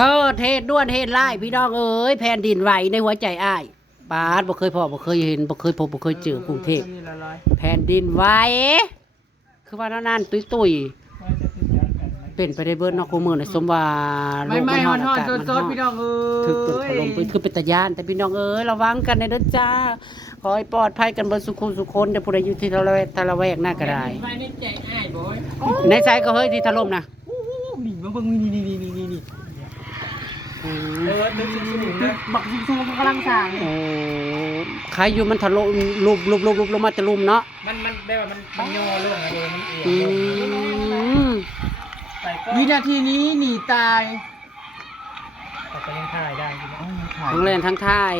ก็เทศด้วนเทศไล่พี่น้องเอ้ยแผ่นดินไหวในหัวใจอ้ายปาดบ่เคยพอบ่เคยเห็นบ่เคยพบบ่เคยเจอกรุงเทพแผ่นดินไหวคือว่านั่นตุ้ยเป็นไปได้เบิดเนาะคู่มือน่ะสมว่าโลกมันร้อนอากาศมันร้อนพี่น้องเอ้ยถึกตึกถล่มไปคือเป็นตะย่านแต่พี่น้องเอ้ยระวังกันในเด้อจ้าขอให้ปลอดภัยกันเบิดสุขสุขคนเด้อผู้ใดอยู่ที่ทะละแวกหน้าก็ได้ ไปในใจอ้ายบ่ย ในไสก็เฮ้ยที่ถล่มนะ นี่มาเบิ่งนี่ตึกสูงนะ บักสูงกำลังสร้าง โอ้ใครอยู่มันถล่มลุบลงมาจะลุมเนาะ มันแบบว่ามันย่อลงเลยมันเอี อื ยง ม ไปก็ วินาทีนี้หนีตาย แต่ก็ยังถ่ายได้อยู่นะ ทั้งเล่นทั้งท่าย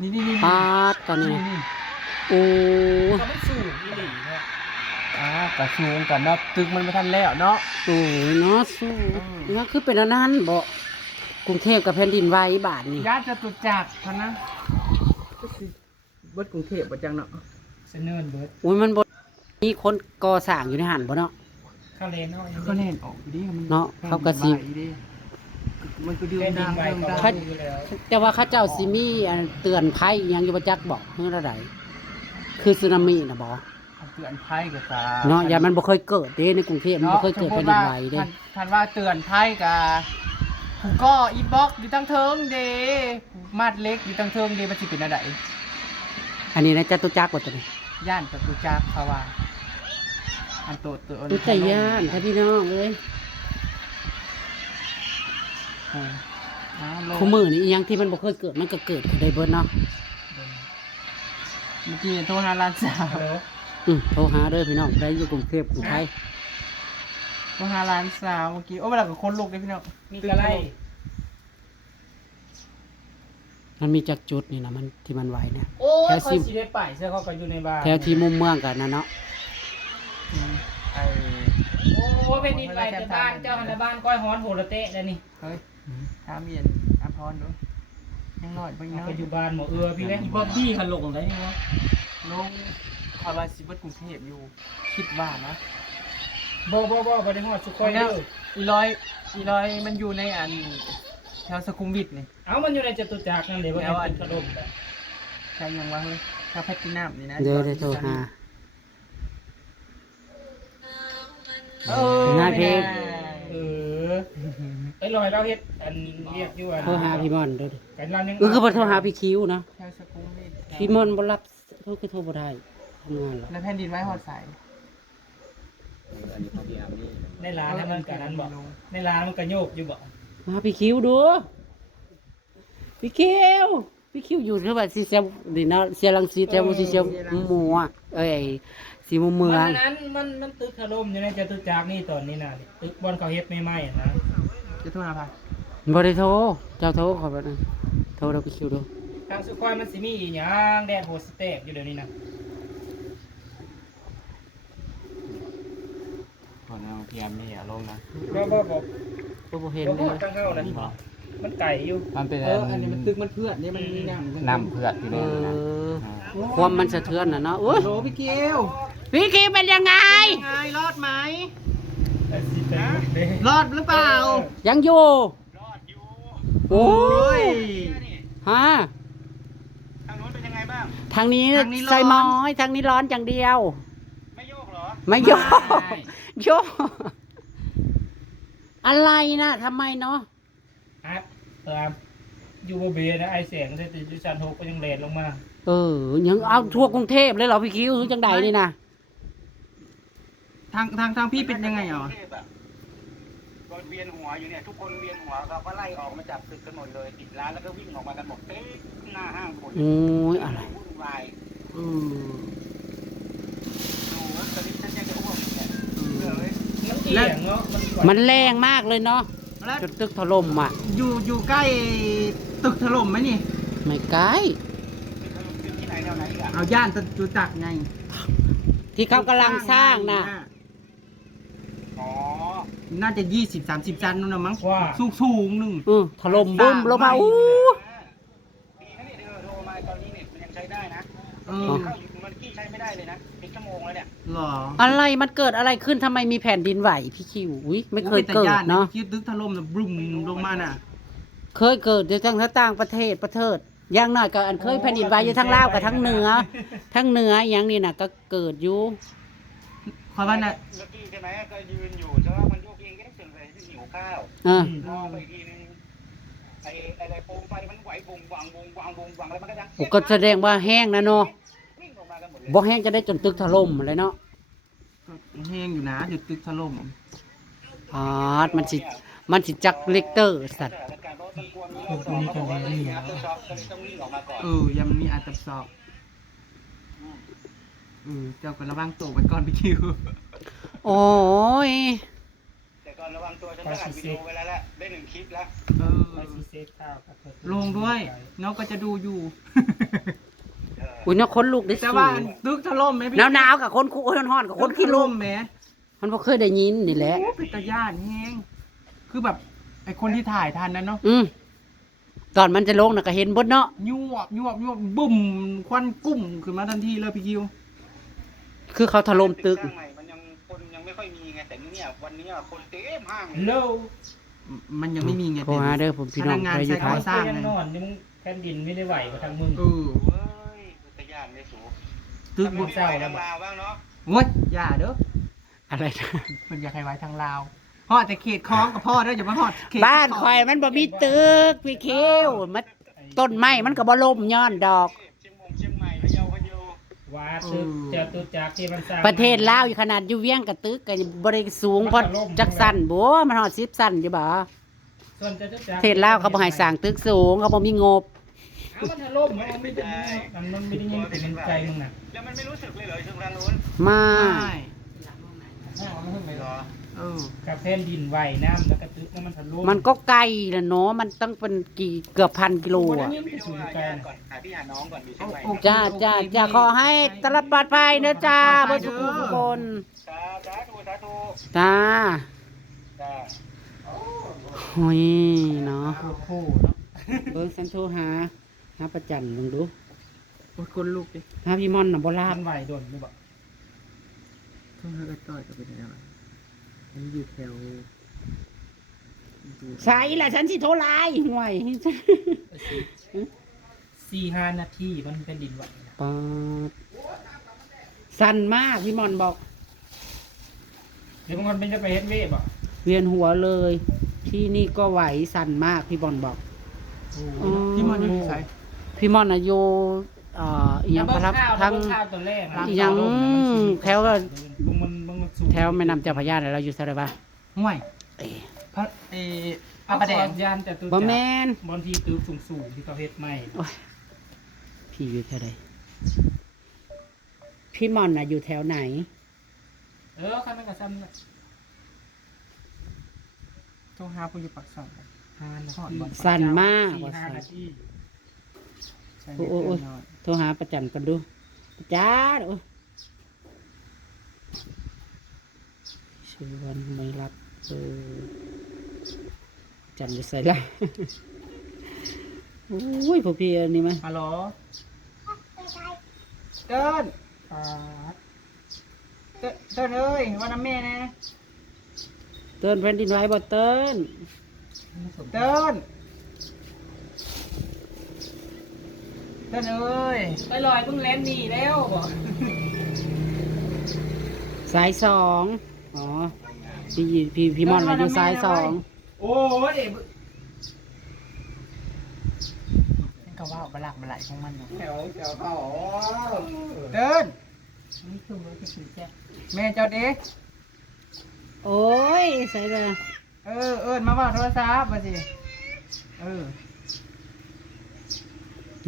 นี่ ปาดตอนนี้โอ้ ก็มันสูงอีหลีเนาะ กระสูงกันเนาะตึกมันไม่ทันแล้วเนาะ โหเนาะสู้นี่คือเป็นอันนั้นบ่กรุงเทพกับแผ่นดินไหวบาทนี่ ญาติจะตุจักรพะนะเบิดกรุงเทพบ่จังเนาะ เสนอเบิด อุ้ยมันบ่มีคนก่อสร้างอยู่ในหันบ่เนาะ เข้าเลนเนาะ ก็เล่นออกอยู่ดิมัน เนาะเขาก็สิ มันก็ดื่ม เป็นดิน น้ำ ไว เรื่อง ก็ ได้ รู้อยู่แล้ว แต่ว่าเขาเจ้าสิมีอันเตือนภัยอิหยังอยู่บ่จักบอกเฮือระใดคือสึนามิน่ะบ่ เตือนภัยกับตา เนาะอย่ามันบ่เคยเกิดเด้ในกรุงเทพมันบ่เคยเกิดแผ่นดินไหวเด้ ท่านว่าเตือนภัยกับผู้ก็อีบ็อกอยู่ตั้งเทิงเดมาดเล็กอยู่ตั้งเทิงเดมันสิเป็นอะไร อันนี้นะจตุจักรบ่ตัวนี้ ย่านจตุจักรเขาว่าอันโตตัว อุตยานท่านพี่น้องเอ้ยคู่มือนี่อีหยังที่มันบ่เคยเกิดมันก็เกิดขึ้นได้เบิดเนาะ เมื่อกี้โทรหาร้านสาว ฮัลโหล โทรหาเด้อพี่น้องได้อยู่กรุงเทพกรุงไทย โทรหาร้านสาวเมื่อกี้โอ้เวลากับคนลูกเลยพี่น้อง มีกระไร มันมีจักจุดนี่นะมันที่มันไหวเนี่ย โอ้ย แค่ คอยสิได้ไปเสื้อเขาก็อยู่ในบ้าน แถวที่มุมเมืองกันนะเนาะ ไอ้ โอ้โหเป็นดินไวแต่บ้านเจ้าหันบ้านก้อยฮ้อนโหระเตะแล้วนี่ เฮ้ยถามเมียนอภรณ์ดูยังน้อยไปน้อ ไป ย อยู่บ้านหมอพี่เล่นบ๊อบบี้คันลงได้นี่วะ ลงคาราซิบัตกรุงเทพอยู่คิดว่านะ บ่บ่ได้ฮอดสุขอยเด้อ อีร้อยมันอยู่ในอันแถวสุขุมวิทนี่ เอามันอยู่ในจตุจักรนั่นเลยว่าเป็นขนม ใช่ยังวะเฮ้ยแถวแพทตินัมนี่นะ เดี๋ยวได้โทรหา เออ หน้าเพจ เออไอ้ลอยเราเฮ็ดอันเรียกอยู่อัน โทรหาพี่มอนเด้อ กันเรายัง คือบ่โทรหาพี่คิวเนาะ แถวสุขุมวิท พี่มอนบ่รับโทรคือโทรบ่ได้ทำงานหรอก แล้วแผ่นดินไว้หอดใส ในร้านมันกันนั้นบ่ในร้านมันก็โยกอยู่บ่ หาพี่คิวดูพี่คิวอยู่คือว่าสิเสียนี่เนาะเสียรังสีแต่บ่สิเสียหมู่อ่ะเอ้ยสีมุมเมือง นั้นมันตึกถล่มอยู่ในจตุจักรนี่ตอนนี้น่ะตึกบอนเขาเฮ็ดใหม่ๆนะ จะโทรหาใคร บ่ได้โทรเจ้าโทรขอบัดนั้นโทรแล้วพี่คิวดู ทางสุขอยมันสิมีอีหยังแดดโหดสเต็กอยู่เดี๋ยวนี้นะ ก่อนเอาพยายามนี่อย่าลงนะ บ่บ่เห็น บ่ เล ฮอด ย ทางเข้านั่นมันไก่อยู่ มันเป็นอันนี้มันตึกมันเพื่อนนี่มันมีน้ำเพื่อนที่ เอ นี่นะ อความมันสะเทือนน่ะเนาะโอ้ย โหลพี่เกล พี่คิวเป็นยังไง ไงรอดไหม แต่สิเป็นเด้ รอดหรือเปล่า ยังอยู่โอ้ยฮะ ทางโน้นเป็นยังไงบ้าง ทางนี้ ทางนี้ร้อน ใส่ม้อยทางนี้ร้อนอย่างเดียว ไม่โยกเหรอ ไม่โยกโยกอะไรนะทำไมเนาะ อ่ะอยู่บ่เบนะไอแสงได้ติดชั้น6ก็ยังแลนลงมา ยังเอาทั่วกรุงเทพเลยเหรอพี่คิวจังใดนี่นะ ทางพี่เป็นยังไงอ่ะ ก็เวียนหัวอยู่เนี่ยทุกคนเวียนหัวก็ไล่ออกมาจากตึกกันหมดเลยปิดร้านแล้วก็วิ่งออกมากันหมดเต๊ะหน้าห้างหมด โอ้ยอะไร วุ่นวาย อืม ดูว่าตอนนี้ฉันยังจะอ้วกอยู่เนี่ยเลย มันเอียงเนาะ มันแรงมากเลยเนาะ แล้ว จนตึกถล่มอ่ะ อยู่ใกล้ตึกถล่มไหมนี่ ไม่ไกล เป็นที่ไหนแถวไหนอีกอ่ะ เอาย่านจุจักรไง ที่เขากำลังสร้างนะ อ๋อ น่าจะ20-30 ชั้นนู่นนะมั้ง ว่า สูงหนึ่ง ถล่มบุ้มลงมาอู้ ดีนะเนี่ยเธอโทรมาตอนนี้เน็ตมันยังใช้ได้นะ เออ เข้าอยู่มันกี้ใช้ไม่ได้เลยนะเป็นชั่วโมงแล้วเนี่ย อ หรอ อะไรมันเกิดอะไรขึ้นทำไมมีแผ่นดินไหวพี่คิวอุ้ยไม่เคยเกิดเนาะ คิดตึกถล่มแล้วบึ้มลงมาน่ะ เคยเกิดอยู่ทั้งต่างประเทศอย่างน้อยก็อันเคยแผ่นดินไหวอยู่ทั้งลาวกับทั้งเหนืออย่างนี้น่ะก็เกิดอยู่ ขอว่าน่ะ เมื่อกี้ใช่ไหมก็ยืนอยู่แต่ว่ามันโยกเองแค่จนไปที่หิวข้าว มองไปอีกทีนึงไอ้โปมไฟมันไหววงวังแล้วมันก็ดัง โอ้ก็แสดงว่าแห้งนะเนาะ วิ่งออกมากันหมดเลย บ่แห้งจะได้จนตึกถล่มเลยเนาะ แห้งอยู่นะอยู่ตึกถล่ม อ๋อมันสิจักเลกเตอร์สัตว์ สถานการณ์เพราะมันกลัวมีรอบสองเขาบอกว่ามีอัพเตอร์ช็อคก็เลยต้องวิ่งออกมาก่อน ยังมีอาจจะสอบเจ้าก็ระวังตัวไว้ก่อนพี่คิว โอ้ย แต่ก่อนระวังตัวฉันก็อัดวิดีโอไว้แล้วแหละได้1 คลิปแล้ว ไปซีเซฟข้าวกับเธอ ลงด้วยน้องก็จะดูอยู่ อุ้ยเนาะคนลูกได้ แต่ สู ว่าง ตึกถล่มไหมพี่ หนาวๆกับคนคู่ร้อนๆกับคนขี้ลม แหม มันบ่เคยได้ยินนี่แหละ โอ้เป็นตาย่านแห้งคือแบบไอ้คนที่ถ่ายทันนั้นเนาะ ตอนมันจะลงน่ะก็เห็นเบดเนาะ ยวบบุ้มควันกุ้มขึ้นมาทันทีเลยพี่คิว คือเขาถล่มตึก สร้างใหม่มันยังคนยังไม่ค่อยมีไงแต่เนี่ยวันนี้คนเต็มห้าง ฮัลโหล มันยังไม่มีไง โทรหาเด้อผมพี่น้อง พนักงาน ไปอยู่ ใช้ ไท ก่ ย อสร้าง ยังนอนยังแผ่นดินไม่ได้ไหวกว่าทางมึง เออ เว้ยตะย่านไม่สูง ตึก ทำ บุ ไม ญ ไม่ไหวทางลาวบ้างเนาะ โอ้ยอย่าเด้อ อะไรนะ มันอยากให้ไว้ทางลาวพ่อแต่เขตคลองกับพ่อเด้ออย่ามาฮอดเขต บ้านข่อยมันบ่มีตึกพี่เคิวมันต้นไม้มันก็บ่ล่มย้อนดอก เชียงใหม่พะเยา ว่าตึกจะตุจากที่มันสร้าง ประเทศลาวอยู่ขนาดอยู่เวียงกับตึกก็บ่ได้สูงเพราะจักสั่นบ่มันฮอด10สั่นอยู่บ่ ส่วนจะตุจาก ประเทศลาวเขาบ่ให้สร้างตึกสูงเขาบ่มีงบ เอามันถล่มมันไม่ได้มันไม่ได้ยินเป็นน้ำใจมึงน่ะ แล้วมันไม่รู้สึกเลยเหรอช่วงทางนู้น มา ใช่ เหรอ กับแผ่นดินไหวน้ำแล้วก็ตึกแล้วมันถล่ม มันก็ไกลล่ะเนาะมันต้องเป็นเกือบพันกิโล มัน อ่ะ ยังไม่สูงไกล ก่อนหาที่หาน้องก่อนอยู่เชียงใหม่ จ้าขอให้ตลอดปลอดภัยนะจ้าบ่สุขทุกคน สาธุ จ้า จ้า โอ้ยเนาะ โอ้โหเนาะ เบิ่งฉันโทรหาประจันลองดู โอ้ยคนลูกดิ หาพี่ม่อนน่ะบ่ลาบ มันไหวโดนหรือเปล่า โทษให้ต่อยกับเป็นยังไงอันนี้อยู่แถว ใช่ล่ะฉันสิโทรไลน์ห่วย 4-5 นาทีมันเป็นดินไหวนะ ปาดสั่นมากพี่ม่อนบอก เดี๋ยวมันเป็นจะไปเฮ็ดเวฟอ่ะ เวียนหัวเลย ที่นี่ก็ไหวสั่นมากพี่บอลบอก พี่มันอยู่ไส พี่ม่อนอายุอหยังพระรับทั้ง ข้าวตัวแรก อีหยังแถว มันสูง แถวแม่น้ำเจ้าพระยาเนี่ยเราอยู่ไสได้ปะ ห่วย เอ้ย พระพระ เอา ประ แด แด ง ง ยานแต่ตัว บ่แม่น บางทีตึกสูงๆที่เขาเฮ็ดใหม่ พี่อยู่แถวใดพี่ม่อนน่ะอยู่แถวไหน คันนั้นก็ซ้ำนะ โทรหาผู้อยู่ปักสั่ง 5 นาที สั่นมากว่า 4-5 สั่น นาที ใช่ โอ้ยโทรหาประจันกันดูจ้าโอ้ยชื่อวันไม่รับจันจะใส่ละ โอ้ยพวกพี่อันนี้มั้ย ฮัลโหลเติ้น ปาด เติ้นเอ้ยว่าน้ำแม่นะ เติ้นแผ่นดินไหวบ่เติ้น เติ้นเอ้ย ไปลอยเพิ่งเล่นหนีแล้วบ่ สายสองอ๋อพี่มอนมาอยู่สายสอง โอ้ย นี่ก็ว่าบลักบไหลของมันเนาะ แถวเขา เติ้น นี่คือมันคือสีแจ๊ก แม่เจ้าเด็ก โอ้ยใส่เลย เอิ้นมาว่าโทรศัพท์มาสิ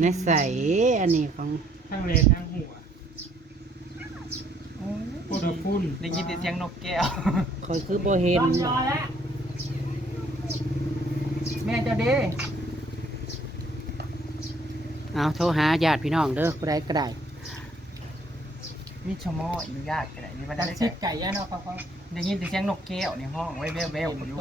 ในใส่อันนี้ของ ทั้งเลนทั้งหัวพูดกับพุ่น ได้ยินแต่เสียงนกแก้ว คอยคือบ่เห็น แม่เจ้าเด็ก เอาโทรหาญาติพี่น้องเด้อผู้ใดก็ได้ มีชะมออนุญาตกันไหนนี่มัน ดั ได้ งชิดไก่ย่างเนาะเขา ได้ยินแต่เสียงนกแก้วในห้องไว้แว่วๆอยู่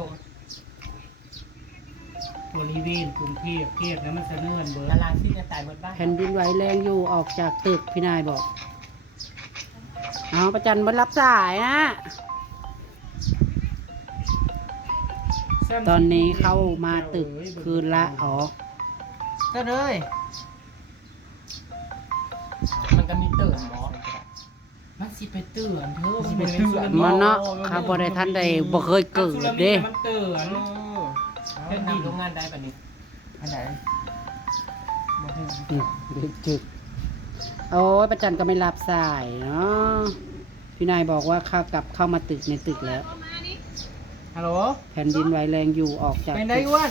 บริเวณกรุงเทพแล้วมันจะเนื่อนเบอร์ ดาราที่จะตายหมดบ้าน แผ่นดินไหวแรงอยู่ออกจากตึกพี่นายบอก เอาประจันบ่รับสายนะตอนนี้เข้ามาตึกคืนละอ๋อ ก็เลยมันก็มีเตือนบ่มันสิไปเตือนเธอมันสิไปเตือน มันเนาะข้าบ่ได้ทันได้บ่เคยเกิดเด้ มันเตือน เฮ็ดดีโรงงานได้ปะนี่อันไหนบ่ฮู้ จึกโอ้ยประจันก็ไม่รับสายเนาะพี่นายบอกว่าเข้ามาตึกในตึกแล้ว ฮัลโหล แผ่นดินไหวแรงอยู่ออกจาก เป็นได้อ้วน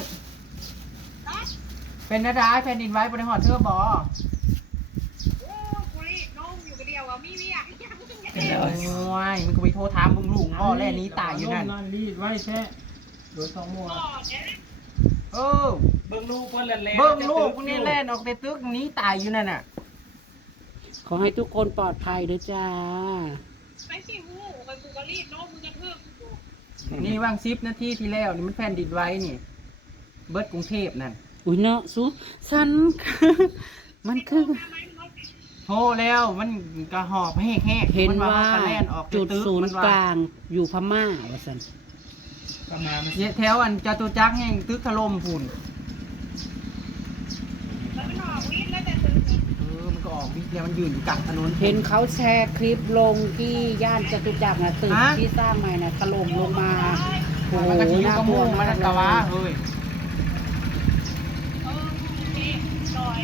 เป็นนาดาแผ่นดินไหวบริหารเธอบ่ โอ้กูรีดนมอยู่คนเดียวอ่ะมีเมียยังไม่ได้ เป็นแล้วโอ้ยมันก็ไปโทรถามบุงลุงบ่แล่นี้ตายอยู่นั่น งานรีดไว้แท้โดยสองมัว ก่อนเนี่ย เออ เบิ่งลูกเพิ่นแล่นๆ เบิ่งลูกพวกนี้แล่นออกในตึกนี้ตายอยู่นั่นน่ะ ขอให้ทุกคนปลอดภัยด้วยจ้า ไปสิหูไปกูก็รีดนมมึงจะเพิ่มกู นี่ว่าง10 นาทีที่แล้วนี่มันแผ่นดินไหวนี่ เบิดกรุงเทพนั่น อุ้ยเนาะสุสัน มันคือ โทรแล้วมันกระหอบแห้งๆ เห็น มั ว่า มันก็แล่นออกใน จุด ตึก ศูน มั ย์ ว่ กลางอยู่พม่าว่าสัน ประมาณมัน เนี่ยแถวอันจตุจักรแห่งตึกถล่มพุ่น แล้วมันหอวิทย์แล้วแต่ตื่น มันก็ออกวิทย์แล้วมันยืนอยู่กลางถนน เห็นเขาแชร์คลิปลงที่ย่านจตุจักรนะตึก ฮะ ที่สร้างใหม่นะถล่มลงมาโอ้โห มันก็ทิ้ง น่าก ระ ลั มู ว มัน มาก ตะวะ เลย เฮ้ย นี่หน่อย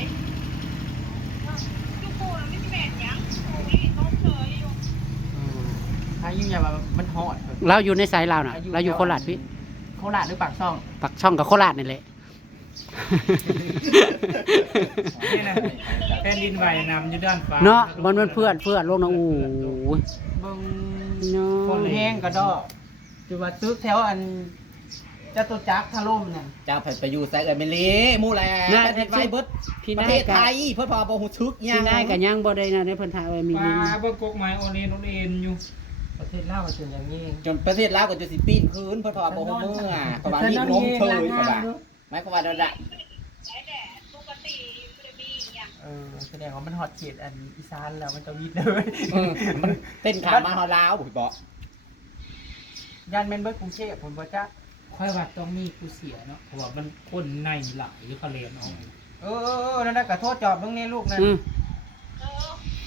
ทุกคนไม่ใช่แบบยังกูรีดนมเลยอยู่ ถ้ายิ่งอย่าแบบมันหอด เราอยู่ในสายเราวน่ะ เราอยู่โคราชพี่ โคราชหรือปากช่อง ปักช่องกับโคราชนี่แหละ นี่นะแผ่นดินไหวนำอยู่ด้านฟ้า เนาะบอลเพื่อนลงนะอู้ย เบิ่ง เนาะ คนแห้งกระดอกจุว่าตึกแถวอันจตุจักรถล่มเนี่ย เจ้าไปอยู่ไซเอิร์เมลีมู่แลประเทศไทยเบิด พี่ ประ นาย เทศ กั ไท บ ยเพื่อพอบ่ฮู้ทึกยั พี่ ง นายกับยังบ่ได้นะในเพิ่นถ่ายไว้มี ป ลิง ลาเบิ่งกกไม้โอเลนอยู่ ประเทศลาวก็เป็นอย่างนี้ จนประเทศลาวก็จะสิปีนคืนเพื่อพอบ่ฮู้เมื่อเพราะว่านี่นมเทยเพราะว่าหมายความว่านั่นแหละ ได้แต่ปกติไม่ได้มีอย่าง แสดงว่ามันฮอตเขตอันอีสานแล้วมันจะวิทย์เลย มันเต้นขามมาฮอลาวบ่บอก ย่านแม่นเบิดกรุงเทพผมบ่จ๊ะ ค่อยว่าต้องมีผู้เสียเนาะเพราะว่ามันคนในหลายอยู่เขาเรียนออก นั่นน่ะก็โทษจอบตรงนี้ลูกนะ อืม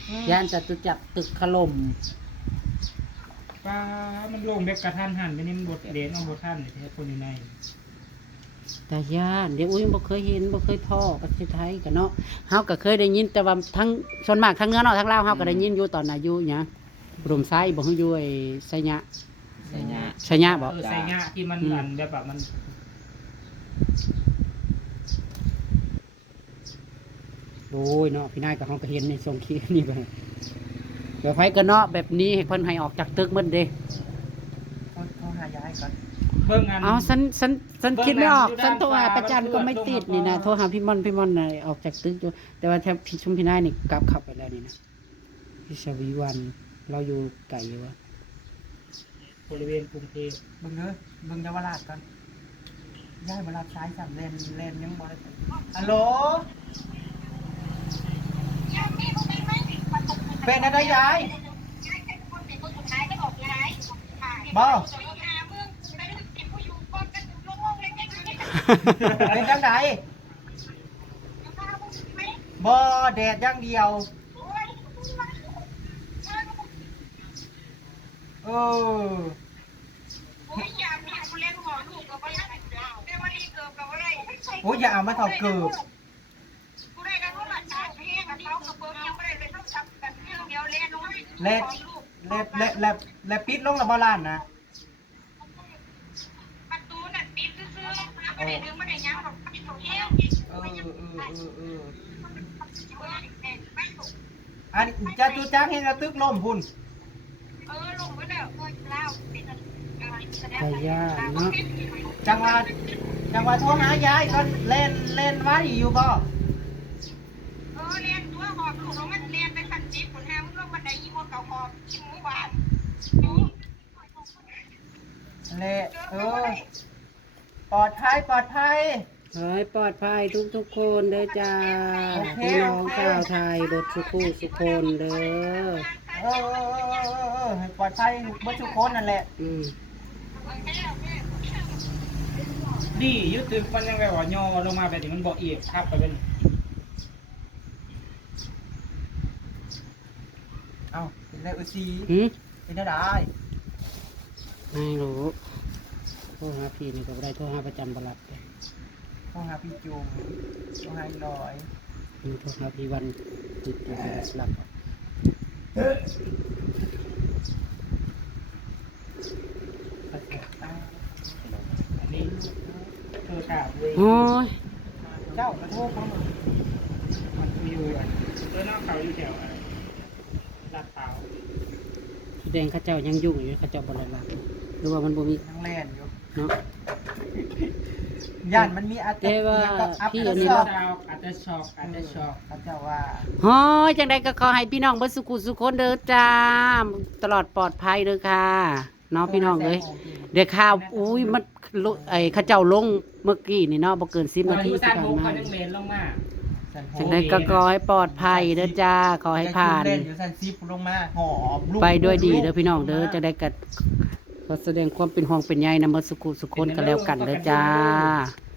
เออย่ านจตุจักรตึกถล่ม ปลามันลงแบบกระทันหันไปนี่มันบดเดนเอาบดท่านนี่แท้คนอยู่ใน แต่ย่านเดี๋ยวอุ้ยบ่เคยเห็นบ่เคยพ่อประเทศไทยกันเนาะเฮาก็เคยได้ยินแต่ว่าทั้งส่วนมากทั้งเหนือเนาะทั้งลาวเฮาก็ได้ยินอยู่ตอนอายุหยังอุดมไซบ่ฮู้อยู่ไอ้ไสยะ ใช่ยะ ไสยะบ่ ใส่งะที่มันอันแบบมัน โอ้ยเนาะพี่นายก็เฮาก็เห็นในทรงคลิปนี่บ่แบบไผก็เนาะแบบนี้ให้เพิ่นให้ออกจากตึกหมดเด้ เขาหาย้ายก่อน เบิ่งอัน เอาฉันคิดไม่ออกฉันโทรหาประจันก็ไม่ติดนี่นะโทรหาพี่ม่อนน่ะออกจากตึกอยู่แต่ว่าแทบพี่ชุมพี่นายนี่กลับเข้าไปแล้วนี่นะพี่ชวีวันเราอยู่ไกลอยู่วะ บริเวณกรุงเทพ เบิ่งเด้อเบิ่งเยาวราชก่อนย้ายมารับซ้ายสั่งเลนยังบ่ได้ไปฮัลโหลเป็นอะไรยายบ่เป็นจังไดบ่แดดอย่างเดียวเออ โอ้ยอย่าเอามาถอดเกือบเล็ดปิดลงละบ่ล้านนะ ประตูนั่นปิดซื่อๆไม่ได้ดึงไม่ได้ยั้งหรอกปิดตัวเอง อันจะจูจ้างให้กระตึกล่มพุ่น ลงไปแล้วเล่าปิดอะไรแสดง แต่ย่าเนาะ จังหวะโทรหายายก็เล่นไว้อยู่บ่ เรียนตัวหอบลูกแล้วมันเรียนไปสั่นจิ๊บผลแทนมันลงบันไดยี่ห้อเก่าหอบชิมหมูบาน เละปลอดภัย ขอให้ปลอดภัยทุกคนเด้อจ้า โอเค พี่น้องชาวไทยบทสุขุสุคนเด้อ โอ ให้ปลอดภัยบ่ทุกคนนั่นแหละ อืม ดียึดตึกมันยังแบบว่าย่อลงมาแบบนี้มันบ่เอียงทับไปเป็น เอ้าเป็นได้อุซี หืม เป็นได้ ไม่รู้โทรหาพี่นี่ก็บ่ได้โทรหาประจำบ่รับเลย ต้องหาพี่จุงต้องหาลอย โทรหาพี่วันติดอยู่รับ อันนี้เธอข่าวเลย โอ้ย เจ้ากระโทษเขา มันอยู่อ่ะเธอนอกเขาอยู่แถวอะไรลาดพร้าว แสดงเขาเจ้ายังยุ่งอยู่เขาเจ้าบ่ได้รับหรือว่ามันบ่มี ทั้งแล่นอยู่ เนาะ ย่านมันมีอัต แต่ว่า อัพ พี่ เด อั ท นนี้ ซอ เนาะ ก อาจจะช็อกอาจจะช็อก เขาเจ้าว่า โอ้ยจังใดก็ขอให้พี่น้องเบิดสุขุสุขคนเด้อจ้าตลอดปลอดภัยเด้อค่ะเนาะพี่น้องเอ้ยเดี๋ยวข่าวอุ้ยมันไอ้เขาเจ้าลงเมื่อกี้นี่เนาะบ่เกิน10 ตอ นาที ที่ ที่ ตั้ง ผ่าน มุก มา เขายังเลนลงมา จังใดก็ขอให้ปลอดภัยเด้อจ้าขอให้ผ่าน เล่นอยู่สันซิปลงมาหอบลูก ไปด้วยดีเด้อพี่น้องเด้อจะได้กัดขอแสดงความเป็นห่วงเป็นใยนำมาสุขุสุขคนกันแล้วกันเด้อจ้า เ